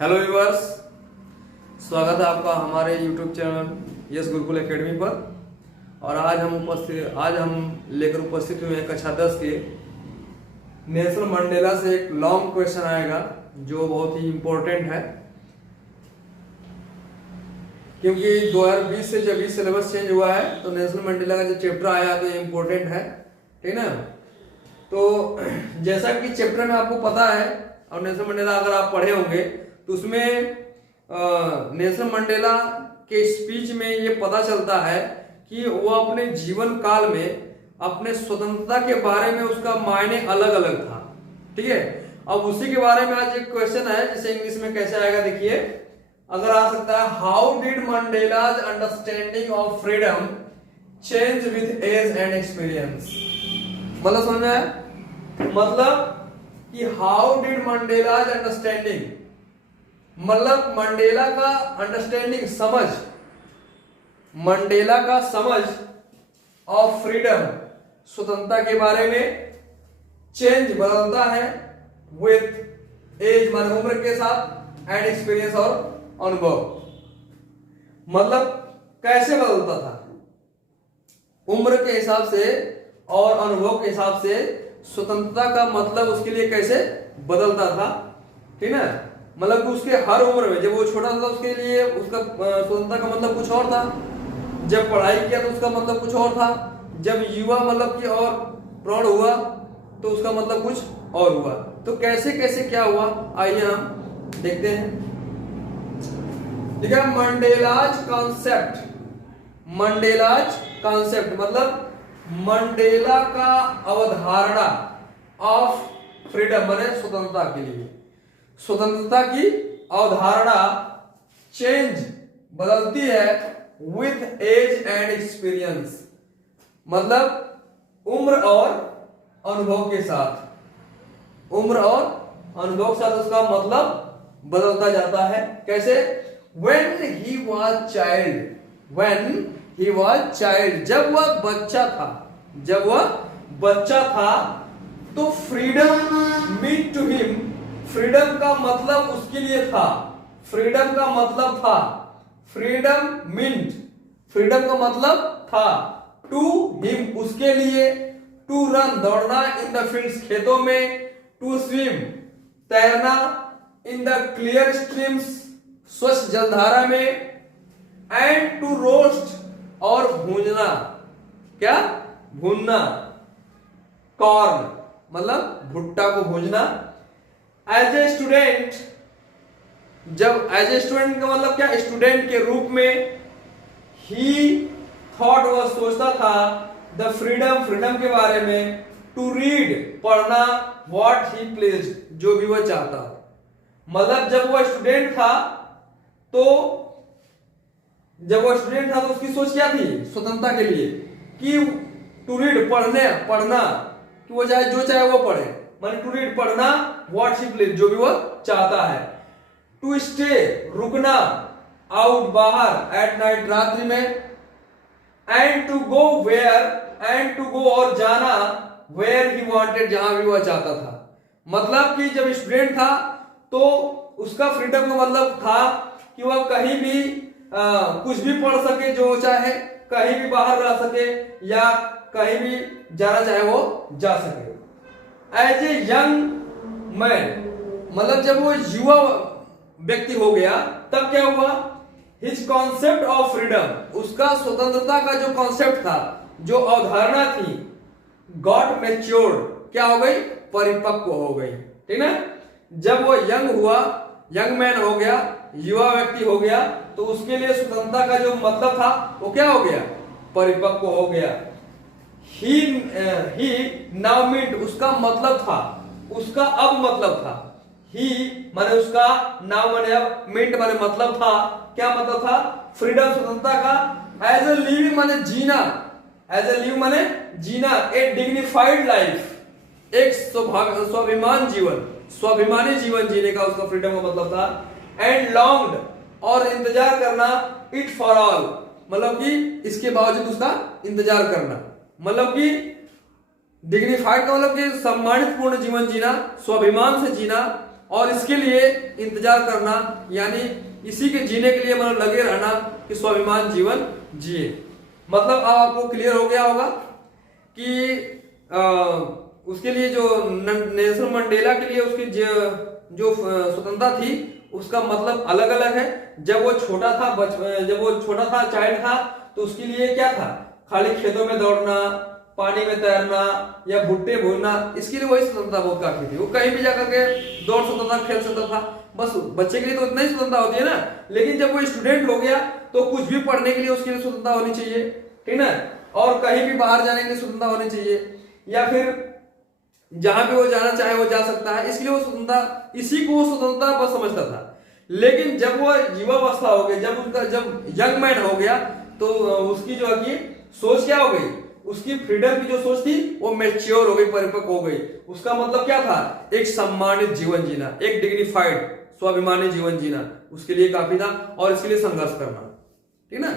Hello viewers, स्वागत है आपका हमारे YouTube channel yes Gurukul academy पर। और आज हम लेकर उपस्थित हुए हैं कक्षा 10 के नेल्सन मंडेला से एक लॉन्ग क्वेश्चन आएगा जो बहुत ही इम्पोर्टेंट है, क्योंकि 2020 से जब सिलेबस चेंज हुआ है तो नेल्सन मंडेला का जो चैप्टर आया तो ये इम्पोर्टेंट है, ठीक ना। तो जैसा कि चैप्टर में आपको पता है और नेल्सन मंडेला अगर आप पढ़े होंगे तो उसमें नेल्सन मंडेला के स्पीच में ये पता चलता है कि वो अपने जीवन काल में अपने स्वतंत्रता के बारे में उसका मायने अलग अलग था, ठीक है। अब उसी के बारे में आज एक क्वेश्चन है जिसे इंग्लिश में कैसे आएगा देखिए, अगर आ सकता है, how did Mandela's understanding of freedom change with age and experience. मतलब समझ में आया? मतलब कि हाउ डिड मंडेलाज अंडरस्टैंडिंग, मतलब मंडेला का अंडरस्टैंडिंग, समझ, मंडेला का समझ ऑफ फ्रीडम, स्वतंत्रता के बारे में, चेंज, बदलता है, विथ एज माने उम्र के साथ, एंड एक्सपीरियंस और अनुभव। मतलब कैसे बदलता था, उम्र के हिसाब से और अनुभव के हिसाब से स्वतंत्रता का मतलब उसके लिए कैसे बदलता था, ठीक है। मतलब कि उसके हर उम्र में, जब वो छोटा था उसके लिए उसका स्वतंत्रता का मतलब कुछ और था, जब पढ़ाई किया तो उसका मतलब कुछ और था, जब युवा मतलब कि और प्रौढ़ हुआ तो उसका मतलब कुछ और हुआ। तो कैसे कैसे क्या हुआ, आइए हम देखते हैं। ठीक है, मंडेलाज कॉन्सेप्ट, मंडेलाज कॉन्सेप्ट मतलब मंडेला का अवधारणा ऑफ फ्रीडम माने स्वतंत्रता के लिए, स्वतंत्रता की अवधारणा चेंज, बदलती है, विथ एज एंड एक्सपीरियंस, मतलब उम्र और अनुभव के साथ, उम्र और अनुभव के साथ उसका मतलब बदलता जाता है। कैसे? When he was child, when he was child, जब वह बच्चा था, जब वह बच्चा था तो freedom mean to him, freedom का मतलब उसके लिए था, फ्रीडम का मतलब था, फ्रीडम मीन्ट, फ्रीडम का मतलब था, टू हिम उसके लिए, टू रन दौड़ना, इन द फील्ड्स खेतों में, टू स्विम तैरना, इन द क्लियर स्ट्रीम्स स्वच्छ जलधारा में, एंड टू रोस्ट और भूनना, क्या भूनना, कॉर्न मतलब भुट्टा को भूनना। एज ए स्टूडेंट, जब एज ए स्टूडेंट का मतलब क्या, स्टूडेंट के रूप में, ही थॉट वह सोचता था, द फ्रीडम फ्रीडम के बारे में, टू रीड पढ़ना, व्हाट ही प्लेज जो भी वह चाहता। मतलब जब वह स्टूडेंट था तो उसकी सोच क्या थी स्वतंत्रता के लिए, कि टू रीड पढ़ना कि वो चाहे जो चाहे वो पढ़े, माने टू रीड पढ़ना, व्हाट ही प्लेज जो भी वो चाहता है, टू स्टे रुकना, आउट बाहर, एट नाइट रात्रि में, and to go where, and to go और जाना, वेयर ही वांटेड जहां भी वह चाहता था। मतलब कि जब स्टूडेंट था तो उसका फ्रीडम का मतलब था कि वह कहीं भी कुछ भी पढ़ सके जो चाहे, कहीं भी बाहर रह सके या कहीं भी जाना चाहे वो जा सके। एज ए यंग मैन मतलब जब वो युवा व्यक्ति हो गया तब क्या हुआ, हिज कॉन्सेप्ट ऑफ फ्रीडम, उसका स्वतंत्रता का जो कॉन्सेप्ट था, जो अवधारणा थी, गॉट मैच्योर्ड, क्या हो गई, परिपक्व हो गई, ठीक ना। जब वो यंग हुआ, यंग मैन हो गया, युवा व्यक्ति हो गया, तो उसके लिए स्वतंत्रता का जो मतलब था वो क्या हो गया, परिपक्व हो गया। ही नाउ मीन्ट, उसका मतलब था, उसका अब मतलब था, ही माने उसका, नाउ माने अब, मीन्ट माने मतलब था, क्या मतलब था, फ्रीडम स्वतंत्रता का, एज ए लिविंग माने जीना, एज ए लिव माने जीना, ए डिग्निफाइड लाइफ, एक स्वाभिमान जीवन, स्वाभिमानी जीवन जीने का उसका फ्रीडम का मतलब था, एंड लॉन्ग्ड और इंतजार करना, इट फॉर ऑल मतलब कि इसके बावजूद उसका इंतजार करना, मतलब कि डिग्निफाइड का मतलब कि सम्मानित पूर्ण जीवन जीना, स्वाभिमान से जीना, और इसके लिए इंतजार करना, यानी इसी के जीने के लिए मतलब लगे रहना कि स्वाभिमान जीवन जिए। मतलब अब आपको क्लियर हो गया होगा कि उसके लिए जो नेल्सन मंडेला के लिए उसकी जो स्वतंत्रता थी उसका मतलब अलग अलग है। जब वो छोटा था चाइल्ड था तो उसके लिए क्या था, खाली खेतों में दौड़ना, पानी में तैरना या भुट्टे भूनना, इसके लिए वही स्वतंत्रता बहुत काफी थी। वो कहीं भी जाकर के दौड़ सकता था, खेल सकता था, बस बच्चे के लिए तो इतना ही स्वतंत्रता होती है ना। लेकिन जब वो स्टूडेंट हो गया तो कुछ भी पढ़ने के लिए उसके लिए स्वतंत्रता होनी चाहिए, ठीक ना, और कहीं भी बाहर जाने के लिए स्वतंत्रता होनी चाहिए, या फिर जहां भी वो जाना चाहे वो जा सकता है। इसलिए वो स्वतंत्रता, इसी को वो स्वतंत्रता बस समझता था। लेकिन जब वो युवावस्था हो गया, जब यंग मैन हो गया तो उसकी जो है कि सोच क्या हो गई, उसकी फ्रीडम की जो सोच थी वो मैच्योर हो गई, परिपक्व हो गई। उसका मतलब क्या था, एक सम्मानित जीवन जीना, एक डिग्निफाइड स्वाभिमानी जीवन जीना, उसके लिए काफी था और इसके लिए संघर्ष करना, ठीक ना।